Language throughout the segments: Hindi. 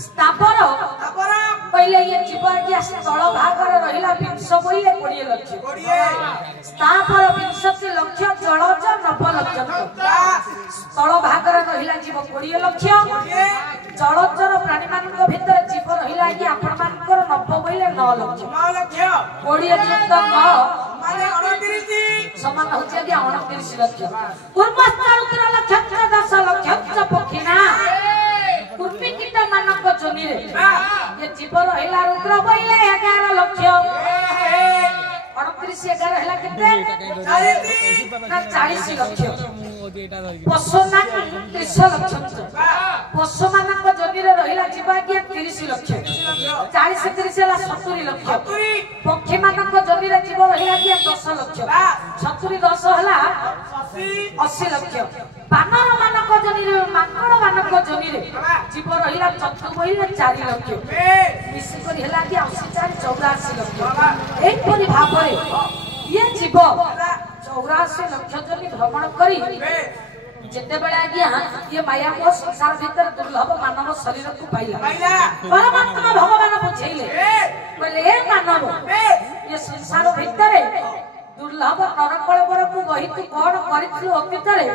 स्थापर पहले ये जीव आज्ञा स्थल भागर रहिला 20 बोइले 20 लक्ष स्थापर 20 लक्ष जलज 9 लक्ष स्थल भागर रहिला जीव 20 लक्ष जलचर प्राणी मानक भीतर जीव रहिला कि आपण मानकर 90 बोइले 9 लक्ष 20 युक्त 9 माने 29 समान होछि कि 29 लक्ष पूर्वस्तर उत्तर लक्ष 10 लक्ष पक्षीना कुर्मी कीट मानक जोनी रे ये जीव रहिला रुद्र बोइले 11 लक्ष 29 11 हला केते 40 लक्ष पशुना 30 लक्ष पशु मानक जोनी रे रहिला जीव आज्ञा 30 लक्ष 40 30 हला 70 लक्ष पक्षी मानक जोनी रे जीव रहिला कि 10 लक्ष 70 10 हला 80 लक्ष बानर मानक जोनी रे माकड़ मानक जोनी रे जीव रहिला चतु बोइले 4 लक्ष मिसी करी हला कि 80 4 84 लक्ष एक परि भाबरे ये जीव 84 लक्ष जोनी भ्रमण करी जेते बेला आज्ञा ये माया को संसार भीतर दुर्लभ मानव शरीर को पाइला परमात्मा भगवान बुझेले बोले ए मानव ये संसार भीतर दुर्लभ नरकलवर को गहि तू कोन करिथलु अतीतरे आ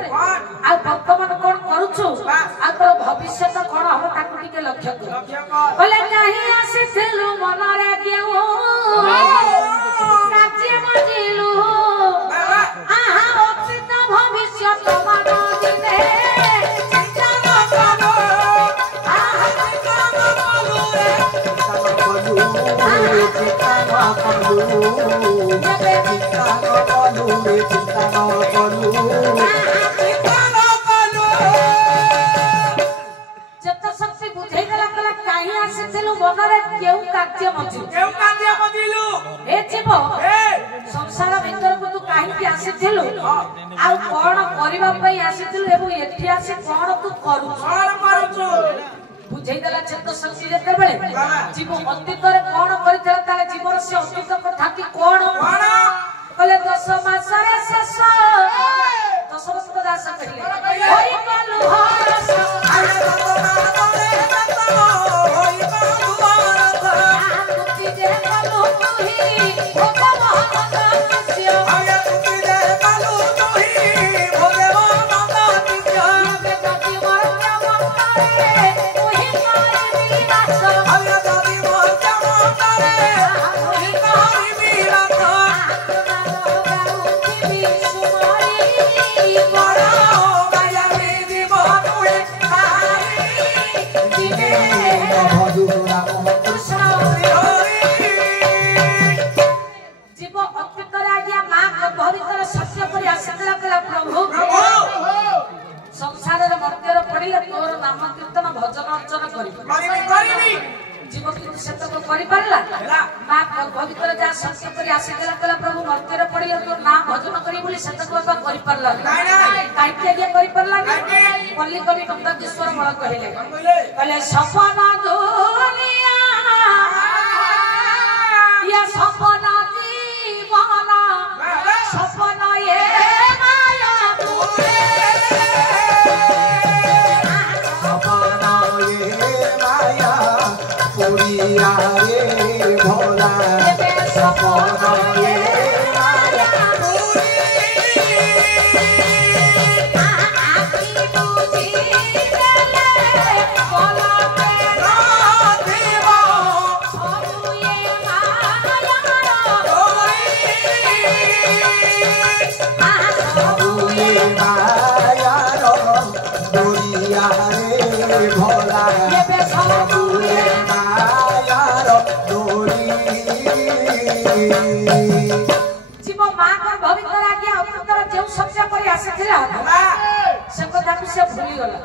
वर्तमान कोन करूछु आ तो भविष्य कोन हम ताकू टिके लक्ष्य कर बोले नाही आसीथलु मनरे केउ काचे मजिलु आहा अतीत भविष्य तमान दिने चिंता न करो आहा चिंता न करो चिंता न करो संसार भीतर को तू कहीं आसीथिलु आ कोन करबा पई आसीथिलु एबो एठी आसी कोन तू करू बुझेई देला चेत शक्ति जेते बेले जीव अतीत रे कोन करितला ताले जीवन से अतीत कथा की कोन कले 10 मास रे शेष दशरथ दास कहिले होई कालु हरस आले भगवान रे ततो होई कालु हरस आमुति जे कालु तुही भगवान दास्य आया तुती जे कालु तुही भगवान दास्य बे जति मोर क्या करे तुही मारे विनाश आया जति मोर क्या करे तुही मारे विनाश संसार मर्त्यर पड़े तोर नाम कीर्तन भजन अर्चन करी जीव किंतु सेतक करि परला मां गर्भ भीतर जा सत्य करी आसीला कला प्रभु मर्त्यर पड़े तोर नाम भजन करी बोली सेतक बाबा करि परला काई के करि परला पल्ली कवि नंदकिशोर मळ कहिले कहले सपना दुनिया या सपना जीवन सपना ये माया पूरे सपना ये माया पूरिया रे भोला सपना ये माया पूरी आखी बुझी देले बोला मेरा देवा सब ये माया पूरी सब ये माया पूरिया रे भोला सब ये माया पूरी जीव मां कर भवितर आज्ञा अपुतर जे सत्य करी आसीथिला से कथा को से भूली गला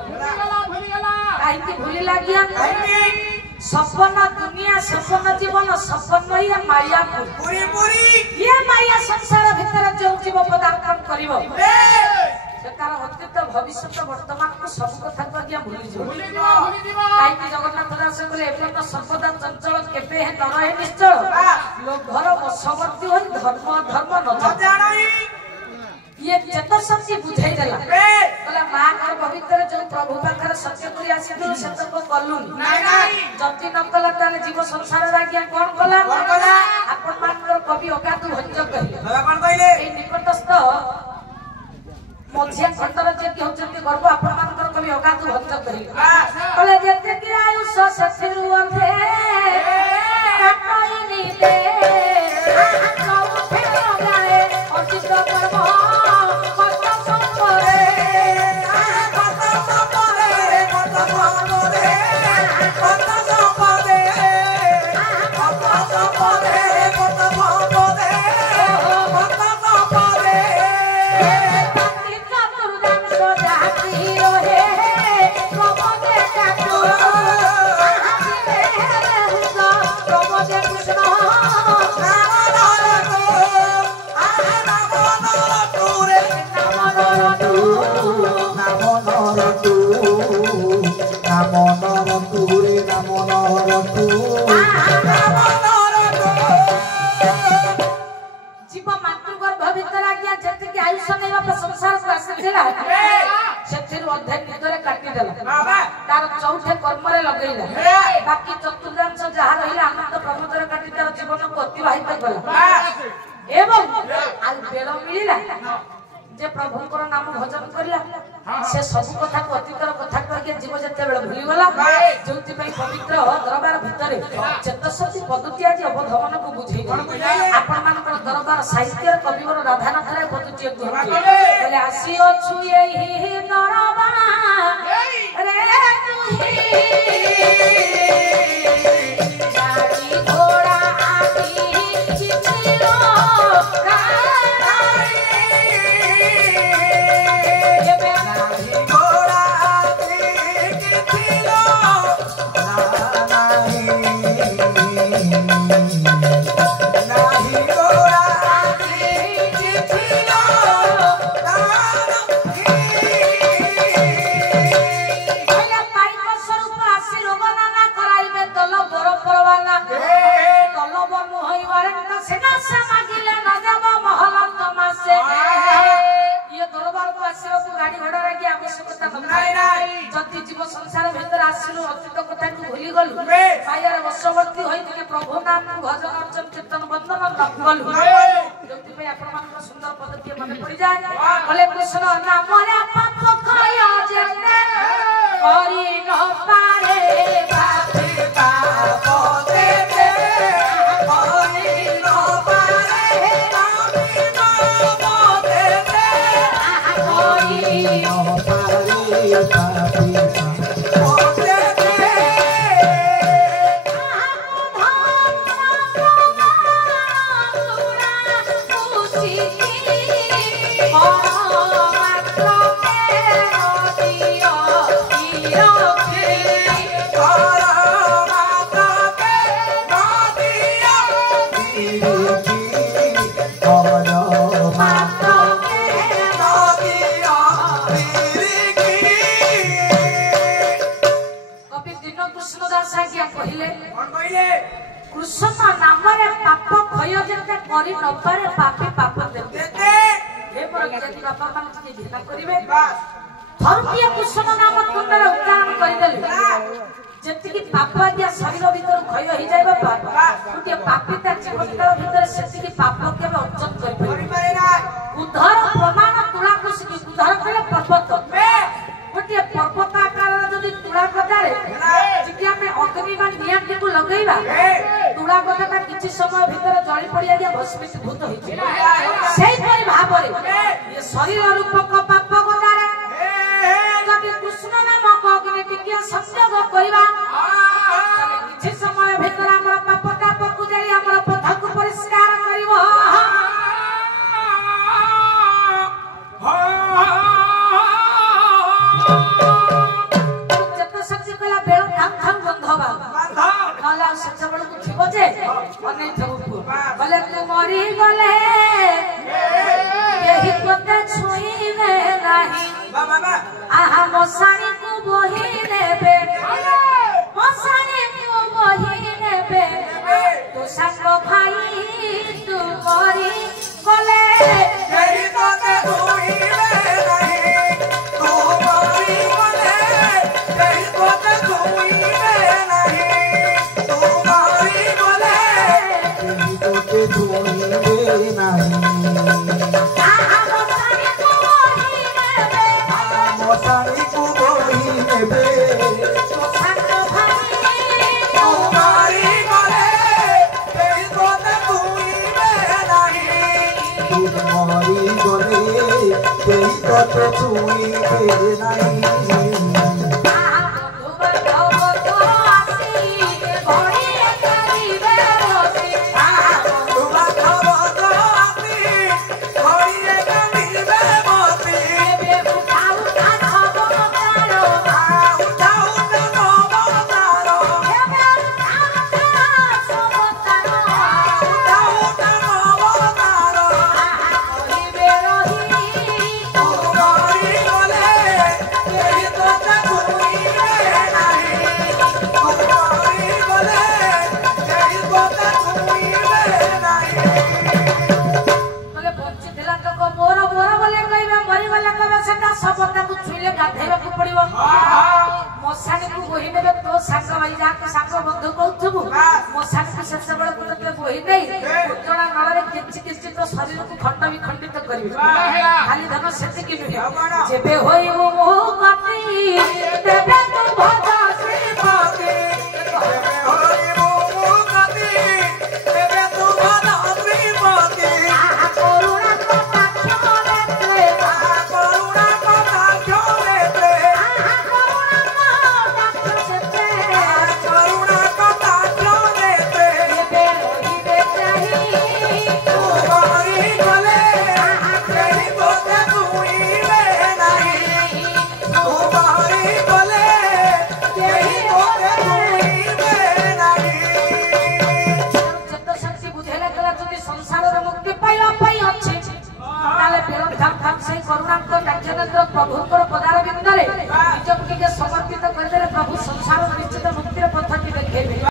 काई की भूली लागिया सपना दुनिया सपना जीवन सपना या माया पूरी पूरी ये माया संसार भीतर जो जीव पदार्पण करिवो से तार अतीत भविष्य वर्तमान को सब कथा को आज्ञा भूली जो काई की जगन्नाथ दास बोले एपन संपदा चंचल केबे हे न रहे निश्चल लोक घर वशवर्ती होई धर्म धर्म न जानाई ये चेत शक्ति बुझाई देला बोला मां कर पवित्र जो प्रभु पाखर सत्य करी आसी तो सत्य को कलुन जति न कला ताले जीव संसार रागिया कोन कला आपन मानकर कवि अगाधु भंजक कहिले कोन कहिले ए निकटस्थ मध्य खंडर जे कि होचंती गर्व आपन मानकर कवि अगाधु भंजक कहिले कले जेते कि आयुष सथिरु अर्धे काटई नी दे चौथे कर्म लगेला बाकी चतुर्दांश जहाँ रहा आनंद प्रमोदर काटी तार जीवन को अतिवाहित कला एवं आज बेल मिला जे प्रभुंकर नाम भजन करला से सब कथा को अतीतर कथा करके जीव जते बेल भूली गला जोति पई पवित्र दरबार भितरे चेतशक्ति पद्धति आज अवधमन को बुझेई आपण मानकर दरबार साहित्य कविवर राधानाथ राय पद्धति कहले आसी अछु एही दरबार रे गाड़ी घोड़ा आदि चिछलो जीव संसार भीतर आसिलु अतीत कथा को भूली गलु मायार वशवर्ती होई के प्रभु नाम भजन अर्चन कीर्तन वंदन नकलु जोति पे आपण मान सुंदर पद्धति मन पड़ी जाए भले कृष्ण नाम रे पाप खय जेते करी न पारे पापी पाप देते करी न पारे पापी पाप देते करी न पारे पापी कृष्ण नाम रे पाप भय जेते करी न पारे पापी पाप देते हे पर जति बापा मान के ध्यान करिवे धर्मीय कृष्ण नाम तुंडर उच्चारण करि देले जेति की पाप आज्ञा शरीर भीतर क्षय हो जाय बापा गोटे पापी ता जीवन काल भीतर सेति की पाप केबे अर्जन करि पारे ना उद्धार प्रमाण तुला कुछ की उद्धार कले पर्वत गोटे पर्वत आकार जदि तुला कटारे जिकिया में अग्नि बा निया को लगैबा तुला कटा किछि समय भीतर जळी पड़िया गया भस्मीभूत होई सेही परि भाबरे ये शरीर रूपक पाप कटारे जदि कृष्ण नाम को अग्नि टिकिया संयोग करिबा तबे किछि समय भीतर हमर पाप ताप को जाई हमर पथ को परिष्कार करिवो बोले तू मरी गले यही कोते छुईले नाही आहा मसाणी को बोही नेबे मसाणी को बोही नेबे तू संग भाई तू मरी गले यही कोते ନାହିଁ ମଶାଣିକୁ ବୋହି ନେବେ মরিগলে কেହି ତତେ ଛୁଇଁବେ ନାହିଁ ମଶାଣିକୁ ବୋହି ନେବେ ତୋ ସାଙ୍ଗ ଭାଇ ଯାହାକୁ ସାଙ୍ଗ ବନ୍ଧୁ କହୁଥିବୁ ମଶାଣିକୁ ସେତେବେଳକୁ ତତେ ବୋହି ନେଇ ଉଜ୍ଜଳା ନଳରେ କିଛି କିଛି ତୋ ଶରୀରକୁ ଖଣ୍ଡ ବିଖଣ୍ଡିତ କରିବେ ଖାଲି ଧନ ସେତିକି ନୁହେଁ ଯେବେ ହୋଇବୁ ମୁଁ ଗତି ତେବେ ତୁ ଭଜ ଶ୍ରୀପତି ପ୍ରଭୁଙ୍କର ପଦାର ବିନ୍ଦରେ ନିଜକୁ ଟିକେ ସମର୍ପିତ କରିଦେଲେ ପ୍ରଭୁ ସଂସାର ନିଶ୍ଚିତ ମୁକ୍ତିର ପଥଟି ଦେଖେଇବେ।